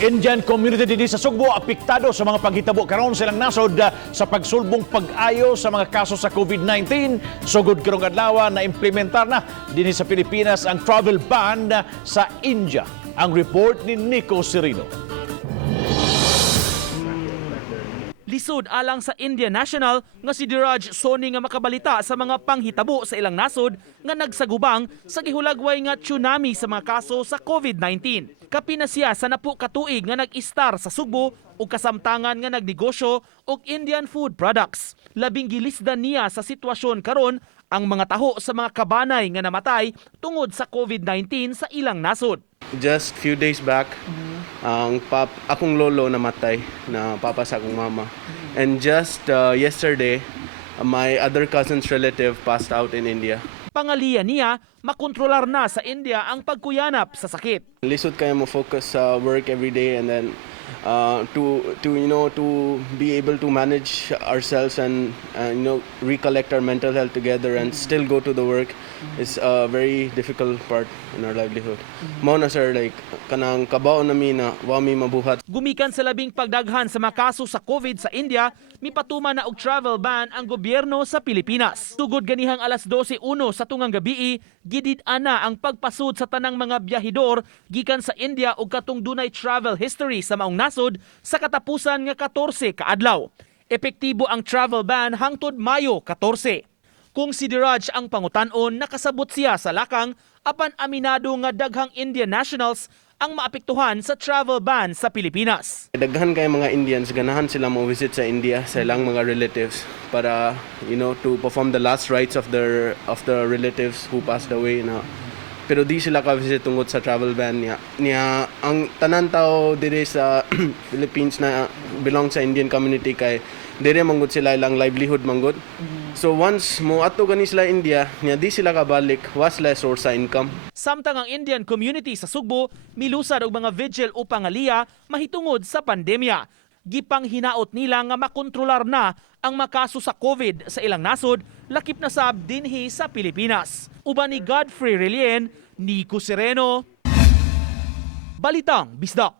Indian community din sa Sugbo apektado sa mga paghitabo karon silang nasod sa pagsulbong pag-ayo sa mga kaso sa COVID-19. Sugod karong adlaw na implementar na din sa Pilipinas ang travel ban sa India. Ang report ni Nico Cirino. Lisod alang sa India National nga si Diraj Soni nga makabalita sa mga panghitabo sa ilang nasod nga nagsagubang sa gihulagway nga tsunami sa mga kaso sa COVID-19. Kapina siya sa napu katuig nga nag-istar sa Sugbo o kasamtangan nga nagnegosyo og Indian food products. Labing gilisdan niya sa sitwasyon karon ang mga taho sa mga kabanay nga namatay tungod sa COVID-19 sa ilang nasod. Just few days back, akong lolo namatay na papa sa akong mama. And just yesterday, my other cousin's relative passed out in India. Pangaliya niya, makontrolar na sa India ang pagkuyanap sa sakit. Lisod kayo mo focus sa work every day and then to be able to manage ourselves and recollect our mental health together and still go to the work is a very difficult part in our livelihood. Mao na sir, like kanang kabaon nami na wa mi mabuhat. Gumikan sa labing pagdaghan sa mga kaso sa COVID sa India, mipatuman na og travel ban ang gobyerno sa Pilipinas. Tugod ganihang alas 12:01 sa tungang gabii, gidid-an na ang pagpasud sa tanang mga biyahidor gikan sa India og katong dunay travel history sa maong nasod sa katapusan nga 14 ka adlaw. Epektibo ang travel ban hangtod Mayo 14. Kung si Diraj ang pangutan-on, nakasabot siya sa lakang apan aminado nga daghang Indian nationals ang maapektuhan sa travel ban sa Pilipinas. Daghan kay mga Indians ganahan sila mo visit sa India sa ilang mga relatives para to perform the last rites of the relatives who passed away na. Pero di sila ka-visit tungod sa travel ban niya. Ang tanan tao dire sa Philippines na belong sa Indian community kay dire manggod sila ilang livelihood manggod. So once mo ato gani sila India, niya di sila kabalik, was less source sa income. Samtang ang Indian community sa Sugbo milusad og mga vigil o pangaliya mahitungod sa pandemya. Gipang hinaot nila nga makontrolar na ang makaso sa COVID sa ilang nasod, lakip na sab dinhi sa Pilipinas. Uban ni Godfrey Relien, Nico Cirino, Balitang Bisdak.